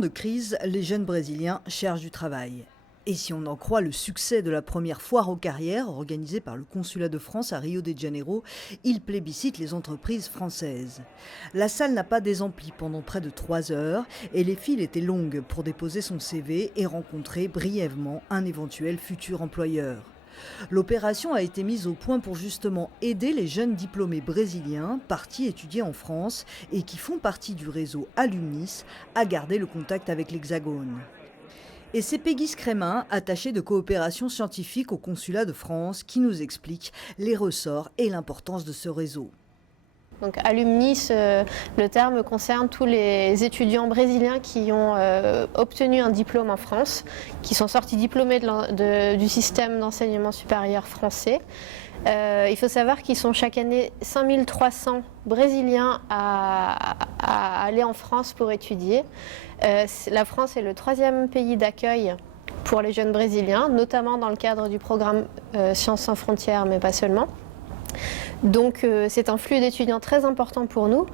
temps de crise, les jeunes Brésiliens cherchent du travail. Et si on en croit le succès de la première foire aux carrières organisée par le Consulat de France à Rio de Janeiro, ils plébiscitent les entreprises françaises. La salle n'a pas désempli pendant près de 3 heures et les files étaient longues pour déposer son CV et rencontrer brièvement un éventuel futur employeur. L'opération a été mise au point pour justement aider les jeunes diplômés brésiliens partis étudier en France et qui font partie du réseau Alumnis à garder le contact avec l'Hexagone. Et c'est Peggy Scremin, attachée de coopération scientifique au Consulat de France, qui nous explique les ressorts et l'importance de ce réseau. Donc Alumnis, le terme concerne tous les étudiants brésiliens qui ont obtenu un diplôme en France, qui sont sortis diplômés du système d'enseignement supérieur français. Il faut savoir qu'ils sont chaque année 5300 Brésiliens à aller en France pour étudier. La France est le 3e pays d'accueil pour les jeunes Brésiliens, notamment dans le cadre du programme Sciences sans frontières, mais pas seulement. Donc c'est un flux d'étudiants très important pour nous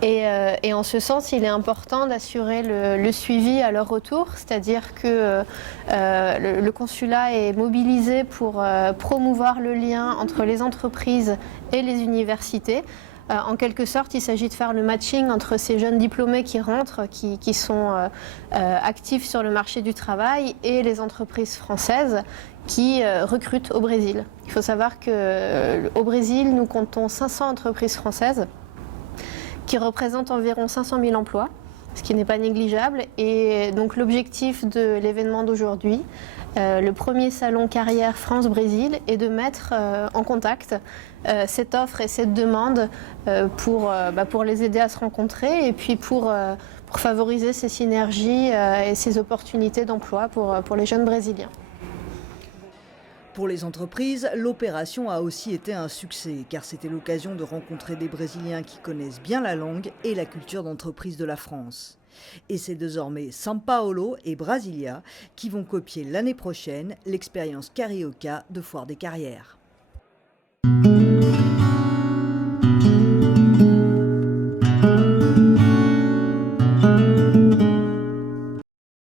et en ce sens il est important d'assurer le suivi à leur retour, c'est-à-dire que le consulat est mobilisé pour promouvoir le lien entre les entreprises et les universités. En quelque sorte, il s'agit de faire le matching entre ces jeunes diplômés qui rentrent, qui sont actifs sur le marché du travail, et les entreprises françaises qui recrutent au Brésil. Il faut savoir qu'au Brésil, nous comptons 500 entreprises françaises qui représentent environ 500 000 emplois, ce qui n'est pas négligeable. Et donc l'objectif de l'événement d'aujourd'hui, le premier salon carrière France-Brésil, est de mettre en contact cette offre et cette demande pour les aider à se rencontrer et puis pour favoriser ces synergies et ces opportunités d'emploi pour les jeunes Brésiliens. Pour les entreprises, l'opération a aussi été un succès, car c'était l'occasion de rencontrer des Brésiliens qui connaissent bien la langue et la culture d'entreprise de la France. Et c'est désormais São Paulo et Brasilia qui vont copier l'année prochaine l'expérience Carioca de Foire des Carrières.